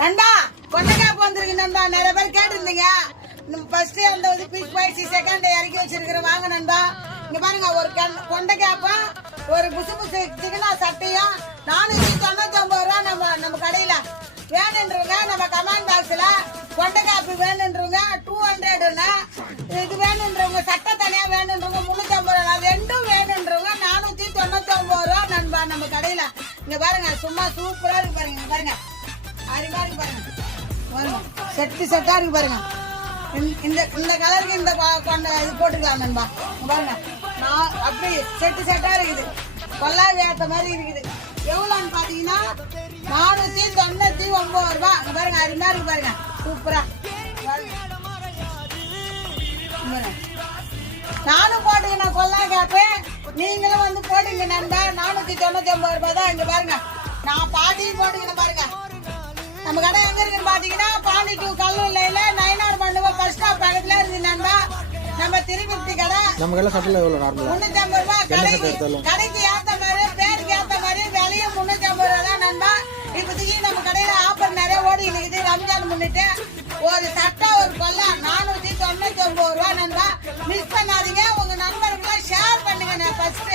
நண்பா கொண்டைக்காப்பு வந்திருக்கு நண்பா. நிறைய பேர் கேட்டிருந்தீங்க. ஃபர்ஸ்ட் அந்த பீஸ் போயிடுச்சு, செகண்ட் இறக்கி வச்சிருக்கிறேன். வாங்க நண்பா, இங்க பாருங்க. ஒரு கொண்டைக்காப்பா, ஒரு புசு புசு சிக்கனா சட்டையும் 499 ரூபா நம்ம கடையில. வேணுன்றவங்க நம்ம கமெண்ட் பாக்ஸ்ல கொண்டைக்காப்பு வேணுன்றவங்க 200, இது வேணுன்றவங்க சட்டை தனியா வேணுன்றவங்க 350 ரூபா, ரெண்டும் வேணுன்றவங்க 499 ரூபா நண்பா நம்ம கடையில. இங்க பாருங்க, சும்மா சூப்பரா இருக்கு பாருங்க. இங்க பாருங்க, அருமையா இருக்கு பாருங்க. செட்டா இருக்கு பாருங்க. இந்த கலருக்கு இந்த இது போட்டுக்கலாம் நண்பா. பாருங்க, நான் அப்படி செட்டா இருக்குது. கொல்லாவி ஏத்த மாதிரி இருக்குது. எவ்வளோன்னு பாத்தீங்கன்னா 499 ரூபா. பாருங்க, அருமையா இருக்கு பாருங்க, சூப்பரா. நானும் போட்டுக்கணும் கொல்லா கேப்பேன், நீங்களும் வந்து போட்டுங்க நண்பா. 499 ரூபாய் தான். இங்க பாருங்க, நான் பாட்டியும் போட்டுக்கணும் பாருங்க. நம்ம கடை எங்க இருக்குன்னு பாத்தீங்கன்னா பாண்டி டூ கல்லூரில நயனார் மண்டபம் பஸ் ஸ்டாப் பக்கத்துல இருக்கு நண்பா. நம்ம திருப்பதி கடை. நம்ம கடை சட்டல எவ்வளவு நார்மலா 350 ரூபாய். கடைக்கு ஏத்த மாதிரி, பேருக்கு ஏத்த மாதிரி விலையும் 350 ரூபாய் தான் நண்பா. இப்போதைக்கு நம்ம கடையில ஆஃபர் நிறைய ஓடி இருக்குது. ரம்ஜான் முன்னிட்டு ஒரு சட்டை ஒரு கொல்லா 499 ரூபாய் நண்பா. மிஸ் பண்ணாதீங்க. உங்க நண்பர்களுக்கு ஷேர் பண்ணுங்க. நான் ஃபர்ஸ்ட்